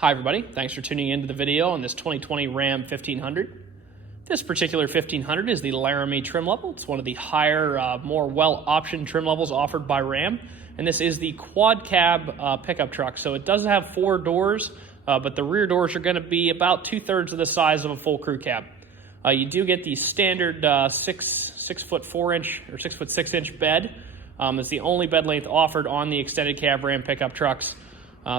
Hi everybody, thanks for tuning into the video on this 2020 Ram 1500. This particular 1500 is the Laramie trim level. It's one of the higher, more well-optioned trim levels offered by Ram. And this is the quad cab pickup truck. So it does have 4 doors, but the rear doors are gonna be about 2/3 of the size of a full crew cab. You do get the standard 6 foot 4 inch or 6 foot 6 inch bed. It's the only bed length offered on the extended cab Ram pickup trucks.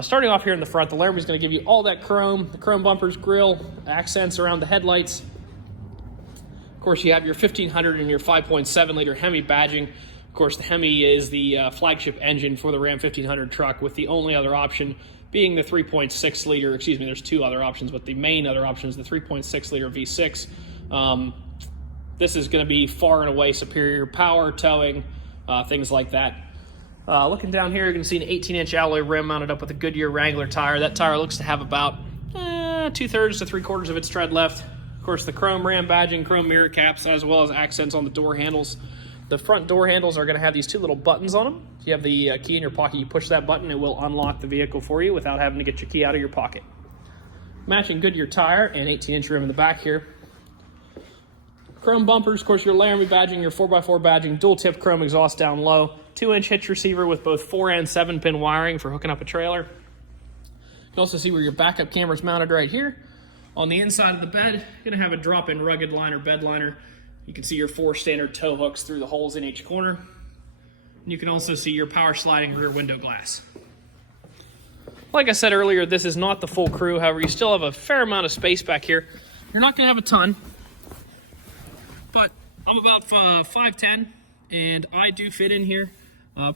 Starting off here in the front, the Laramie is going to give you all that chrome, the chrome bumpers, grille, accents around the headlights. Of course, you have your 1500 and your 5.7 liter HEMI badging. Of course, the HEMI is the flagship engine for the Ram 1500 truck, with the only other option being the 3.6 liter, excuse me, there's 2 other options, but the main other option is the 3.6 liter V6. This is going to be far and away superior power, towing, things like that. Looking down here, you can see an 18-inch alloy rim mounted up with a GoodYear Wrangler tire. That tire looks to have about 2/3 to 3/4 of its tread left. Of course, the chrome Ram badging, chrome mirror caps, as well as accents on the door handles. The front door handles are going to have these 2 little buttons on them. If you have the key in your pocket, you push that button, it will unlock the vehicle for you without having to get your key out of your pocket. Matching GoodYear tire and 18-inch rim in the back here. Chrome bumpers, of course, your Laramie badging, your 4x4 badging, dual-tip chrome exhaust down low, 2-inch hitch receiver with both 4 and 7-pin wiring for hooking up a trailer. You can also see where your backup camera is mounted right here. On the inside of the bed, you're going to have a drop-in rugged liner bed liner. You can see your 4 standard tow hooks through the holes in each corner. And you can also see your power sliding rear window glass. Like I said earlier, this is not the full crew. However, you still have a fair amount of space back here. You're not going to have a ton, but I'm about 5'10", and I do fit in here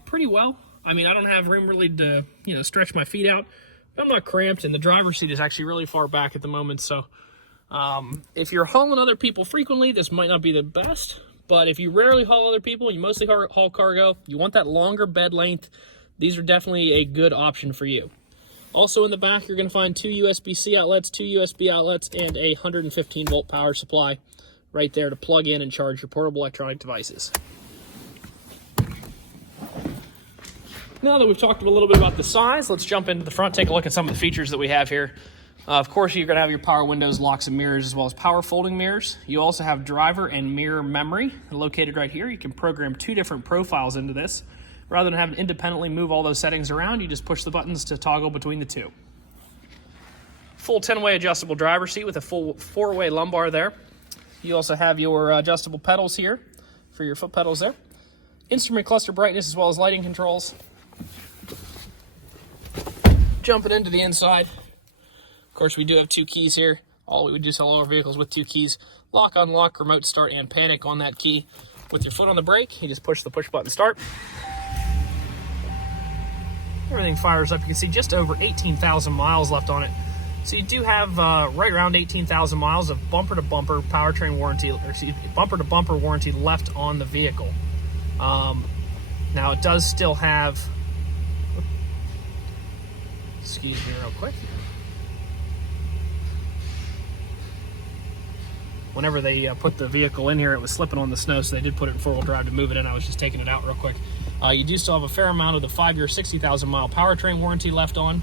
pretty well. I mean, I don't have room really to, stretch my feet out, but I'm not cramped, and the driver's seat is actually really far back at the moment. So if you're hauling other people frequently, this might not be the best, but if you rarely haul other people, you mostly haul cargo, you want that longer bed length, these are definitely a good option for you. Also in the back, you're going to find 2 USB-C outlets, 2 USB outlets, and a 115-volt power supply right there to plug in and charge your portable electronic devices. Now that we've talked a little bit about the size, let's jump into the front, take a look at some of the features that we have here. Of course, you're going to have your power windows, locks, and mirrors, as well as power folding mirrors. You also have driver and mirror memory located right here. You can program 2 different profiles into this. Rather than having to independently move all those settings around, you just push the buttons to toggle between the 2. Full 10-way adjustable driver seat with a full 4-way lumbar there. You also have your adjustable pedals here for your foot pedals there. Instrument cluster brightness as well as lighting controls. Jumping into the inside. Of course, we do have 2 keys here. We do sell all our vehicles with 2 keys. Lock, unlock, remote start, and panic on that key. With your foot on the brake, you just push the push button start. Everything fires up. You can see just over 18,000 miles left on it. So you do have right around 18,000 miles of bumper-to-bumper powertrain warranty, or excuse me, bumper-to-bumper warranty left on the vehicle. Now it does still have, excuse me real quick. Whenever they put the vehicle in here, it was slipping on the snow, so they did put it in 4-wheel drive to move it in. I was just taking it out real quick. You do still have a fair amount of the 5-year, 60,000 mile powertrain warranty left on.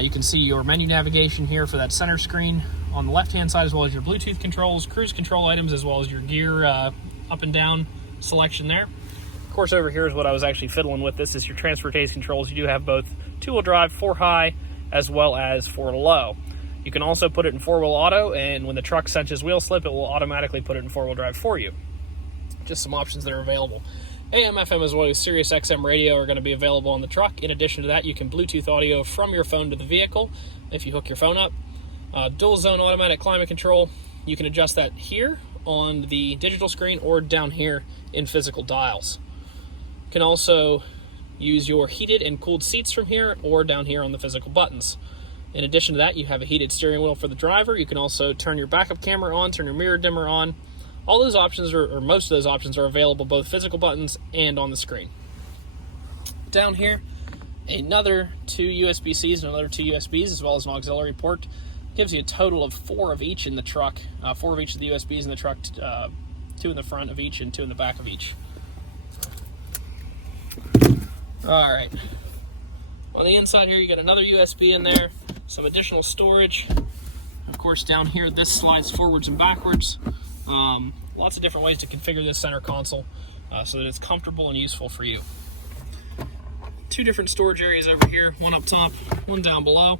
You can see your menu navigation here for that center screen on the left-hand side, as well as your Bluetooth controls, cruise control items, as well as your gear up and down selection there. Of course, over here is what I was actually fiddling with. This is your transportation controls. You do have both 2-wheel drive, 4 high, as well as 4 low. You can also put it in 4-wheel auto, and when the truck senses wheel slip, it will automatically put it in 4-wheel drive for you. Just some options that are available. AM, FM, as well as Sirius XM radio are going to be available on the truck. In addition to that, you can Bluetooth audio from your phone to the vehicle if you hook your phone up. Dual zone automatic climate control. You can adjust that here on the digital screen or down here in physical dials. You can also use your heated and cooled seats from here or down here on the physical buttons. In addition to that, you have a heated steering wheel for the driver. You can also turn your backup camera on, turn your mirror dimmer on. All those options, or most of those options, are available both physical buttons and on the screen. Down here, another 2 USB-Cs and another 2 USBs, as well as an auxiliary port. Gives you a total of 4 of each in the truck. 4 of each of the USBs in the truck, 2 in the front of each and 2 in the back of each. All right. On the inside here, you get another USB in there. Some additional storage. Of course, down here, this slides forwards and backwards. Lots of different ways to configure this center console so that it's comfortable and useful for you. Two different storage areas over here, one up top, one down below.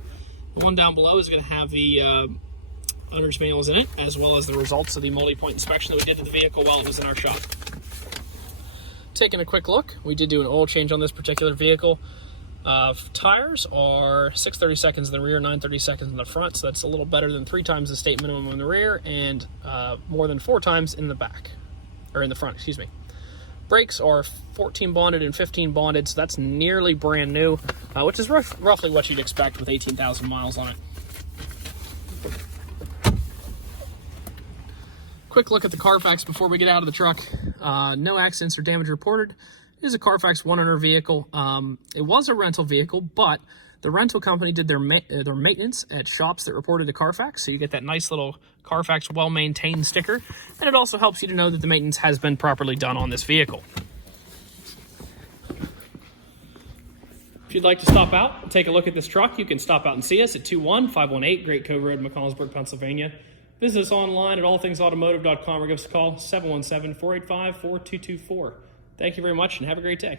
The one down below is going to have the owner's manuals in it, as well as the results of the multi-point inspection that we did to the vehicle while it was in our shop. Taking a quick look, we did do an oil change on this particular vehicle. Tires are 6/30 seconds in the rear, 9/30 seconds in the front, so that's a little better than 3 times the state minimum in the rear and more than 4 times in the back, or in the front, excuse me. Brakes are 14 bonded and 15 bonded, so that's nearly brand new, which is roughly what you'd expect with 18,000 miles on it. Quick look at the CarFax before we get out of the truck. No accidents or damage reported. It is a CarFax 100 vehicle. It was a rental vehicle, but the rental company did their maintenance at shops that reported to CarFax, so you get that nice little CarFax well-maintained sticker, and it also helps you to know that the maintenance has been properly done on this vehicle. If you'd like to stop out and take a look at this truck, you can stop out and see us at 21518 Great Cove Road, McConnellsburg, Pennsylvania. Visit us online at allthingsautomotive.com or give us a call, 717-485-4224. Thank you very much and have a great day.